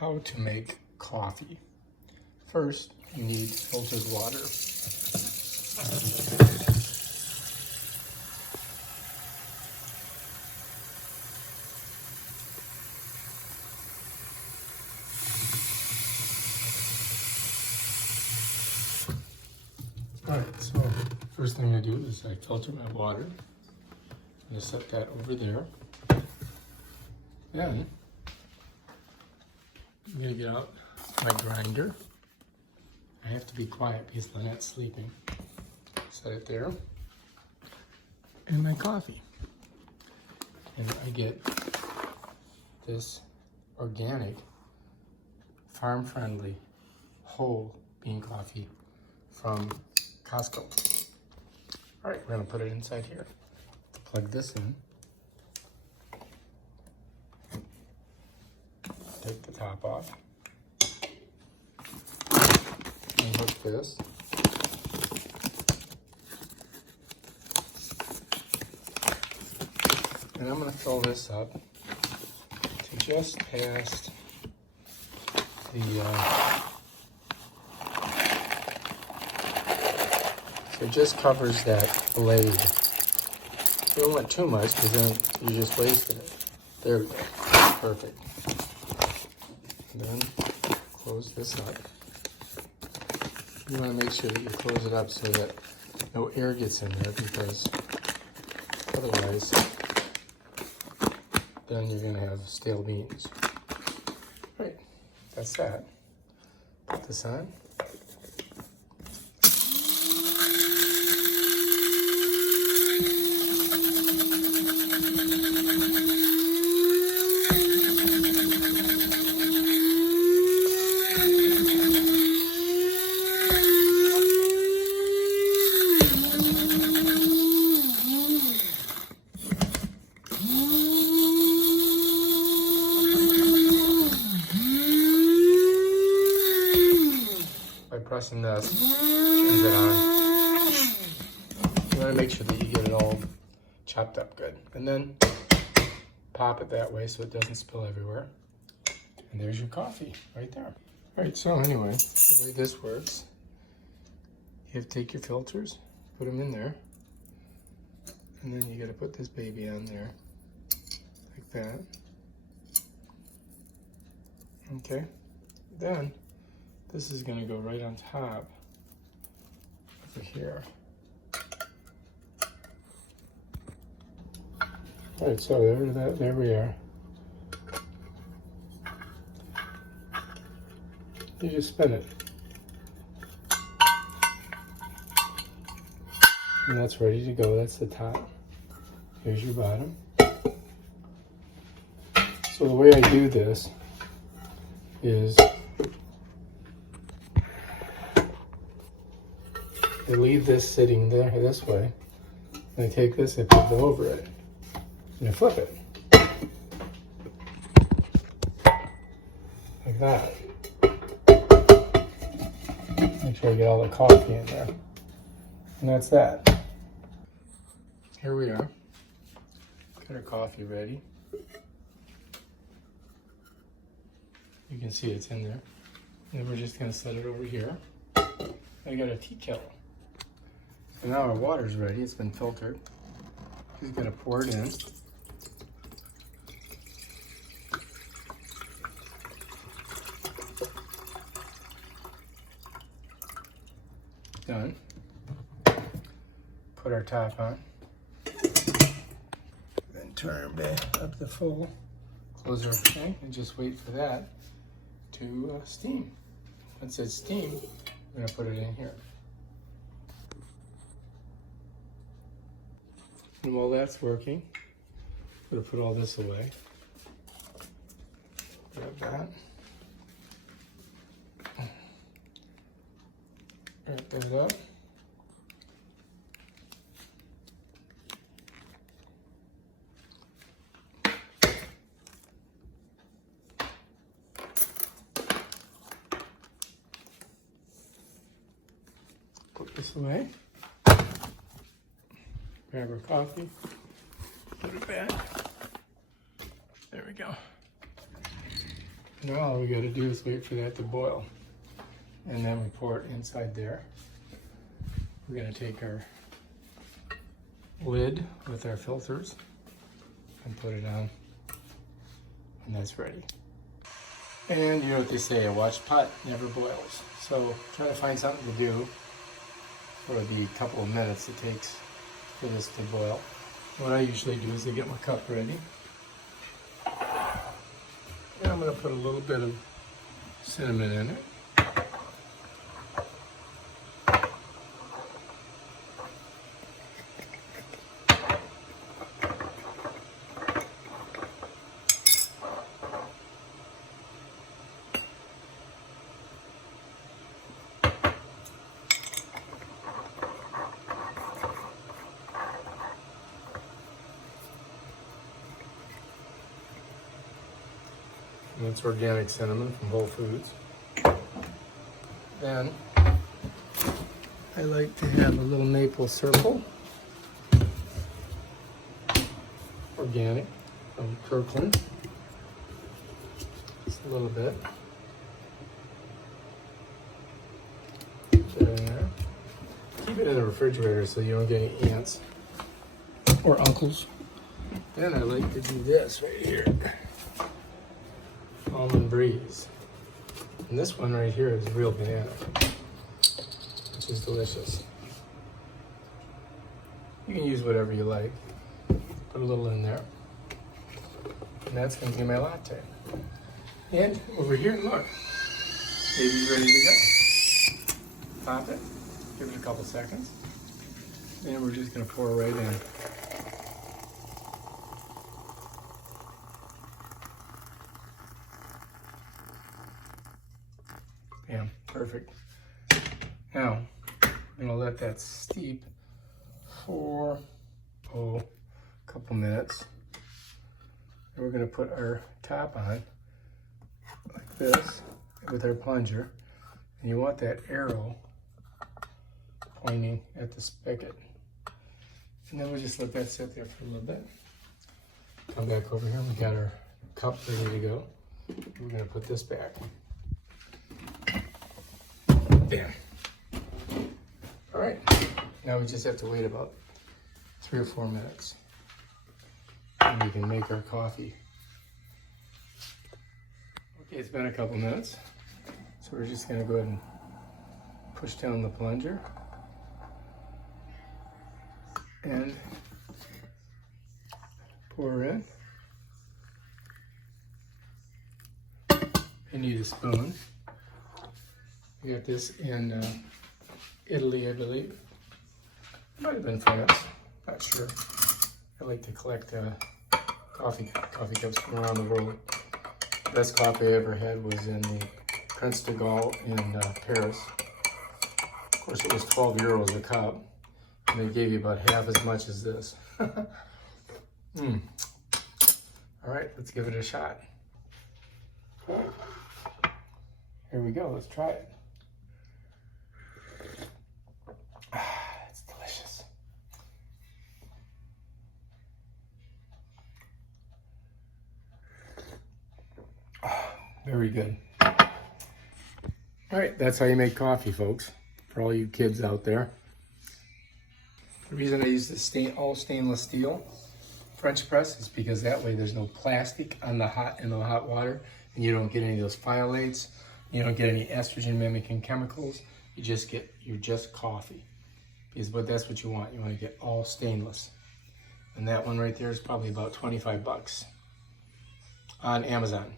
How to make coffee. First, you need filtered water. Alright, so first thing I do is I filter my water. I'm going to set that over there. Then I'm going to get out my grinder. I have to be quiet because Lynette's sleeping. Set it there. And my coffee. And I get this organic, farm-friendly, whole bean coffee from Costco. All right, we're gonna put it inside here. Plug this in. Take the top off. Unhook this. And I'm gonna fill this up to just past the so it just covers that blade. You don't want too much because then you just wasted it. There we go. Perfect. And then close this up. You want to make sure that you close it up so that no air gets in there, because otherwise then you're going to have stale beans. Right, that's that. Put this on. Pressing this, turns it on. You want to make sure that you get it all chopped up good. And then pop it that way so it doesn't spill everywhere. And there's your coffee right there. All right, so anyway, the way this works, you have to take your filters, put them in there, and then you got to put this baby on there, like that. Okay, then this is going to go right on top over here. All right, so there we are. You just spin it. And that's ready to go. That's the top. Here's your bottom. So the way I do this is I leave this sitting there this way, and I take this, I put it over it, and I flip it. Like that. Make sure I get all the coffee in there. And that's that. Here we are. Got our coffee ready. You can see it's in there. And we're just going to set it over here. I got a tea kettle. And now our water's ready, it's been filtered. Just gonna pour it in. Done. Put our top on. Then turn back up to full. Close our thing and just wait for that to steam. Once it's steamed, we're gonna put it in here. And while that's working, I'm going to put all this away. Grab that. Wrap that up. Put this away. Grab our coffee, put it back. There we go. Now all we got to do is wait for that to boil. And then we pour it inside there. We're going to take our lid with our filters and put it on. And that's ready. And you know what they say, a watched pot never boils. So try to find something to do for the couple of minutes it takes for this to boil. What I usually do is I get my cup ready. And I'm going to put a little bit of cinnamon in it. And that's organic cinnamon from Whole Foods. Then I like to have a little maple syrup, organic from Kirkland. Just a little bit. Put that in there. Keep it in the refrigerator so you don't get any ants or uncles. Then I like to do this right here. Almond Breeze. And this one right here is real banana, which is delicious. You can use whatever you like. Put a little in there. And that's going to be my latte. And over here, look, baby's ready to go. Pop it, give it a couple seconds, and we're just going to pour right in. Yeah, perfect. Now, I'm gonna let that steep for a couple minutes. And we're gonna put our top on like this with our plunger. And you want that arrow pointing at the spigot. And then we'll just let that sit there for a little bit. Come back over here, we got our cup ready to go. We're gonna put this back. Bam. All right, now we just have to wait about 3 or 4 minutes and we can make our coffee. Okay, it's been a couple minutes, so we're just gonna go ahead and push down the plunger and pour in. You need a spoon. We got this in Italy, I believe. Might have been France, not sure. I like to collect coffee cups from around the world. The best coffee I ever had was in the Prince de Galles in Paris. Of course, it was 12 euros a cup, and they gave you about half as much as this. All right, let's give it a shot. Here we go, let's try it. It's delicious. Very good. All right, that's how you make coffee, folks, for all you kids out there. The reason I use this all stainless steel French press is because that way there's no plastic in the hot water, and you don't get any of those phthalates. You don't get any estrogen mimicking chemicals. You just get just coffee. But that's what you want. You want to get all stainless. And that one right there is probably about 25 bucks on Amazon.